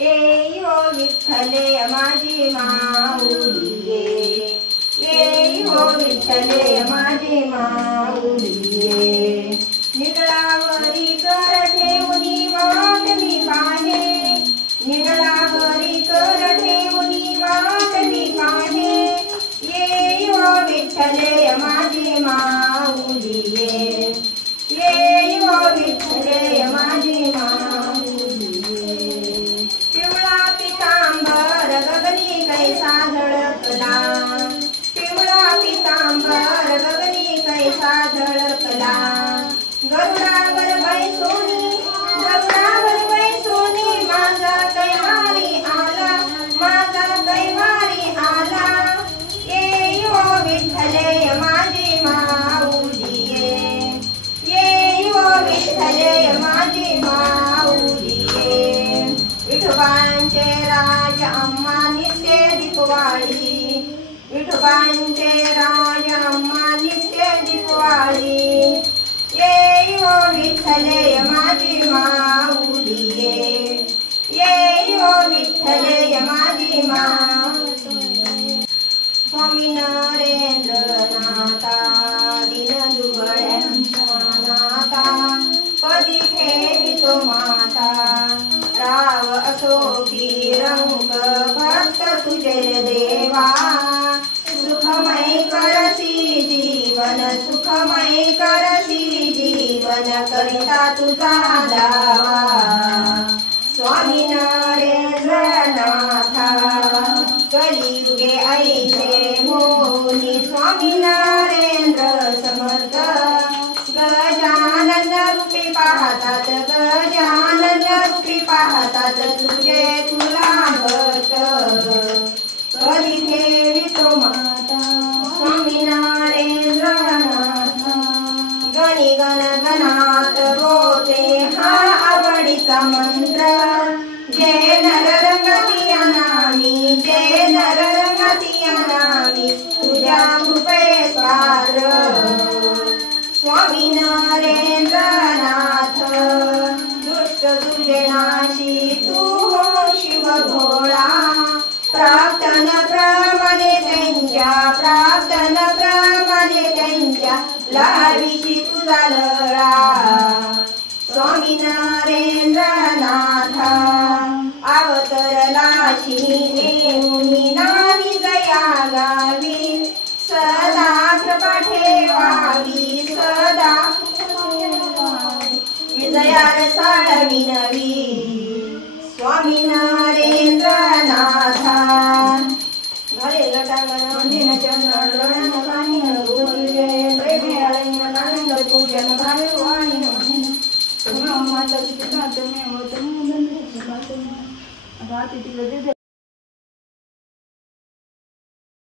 येई हो विठ्ठले माझी माऊली ये, येई हो विठ्ठले माझी माऊली ये. निगळावरी कर ठेवणी वाट मी पाहे, निगळावरी कर ठेवणी वाट मी पाहे. येई हो विठ्ठले माझी माऊली ये, येई हो विठ्ठले माझी माऊली ये. पिवळा पितांबर गगनी कैसा झळकला, पिवळा पितांबर गगनी कैसा झळकला. गरुडावर बैसोनी, गरुडावर बैसोनी माझा कैवारी आला, माझा कैवारी आला. येई हो विठ्ठले माझी माऊली ये, येई हो विठ्ठले माझी माऊली ये. विठोबांचे राज अम्मा नित्य दीपवाळी, विठोबांचे राज अम्मा नित्य दीपवाळी. येई हो विठ्ठले माझी माऊली ये, येई हो विठ्ठले माझी माऊली. स्वामी नरेंद्रनाथा दीनदुबळ्यांचा नाथा, कधी ठेवितो माता. राव असो की रंग भक्त तुझे देवा. सुखमय करसी जीवन, सुखमय करसी जीवन करिता तुझा दावा. स्वामी नरेंद्रनाथा कलियुगे ऐसे होनी. स्वामी नरेंद्र समर्थ गजानन रूपी पाहतात, गजानन रूपी पाहतात तुझे तुला भक्त. कधी ठेवितो माता स्वामी नरेंद्रनाथा. गणी गण गणात रोते हा आवडीचा मंत्र. जय नररंगतिया नामी, जय नररंगतिया नामी तुझ्या कृपे पात्र. स्वामी नरेंद्रनाथ दुष्ट तुझे नाशी तू हो शिव भोळा. प्रार्थना प्रमाणे त्यांच्या, प्रार्थना प्रमाणे त्यांच्या लाविशी तुझा लळा. स्वामी नरेंद्रनाथा अवतरलाशी नेऊनी नावी जया गावी. सदा कृपा ठेवावी, सदा विजयार साळवी नवी. स्वामी नरेंद्रनाथा घरे लटांगण मंदिर चंदन गणन पाणी गुरुजे प्रेमे अलिंगन आनंद पूजन भावे वाणी. माता पिता तुम्हें वो तुम बंधु माता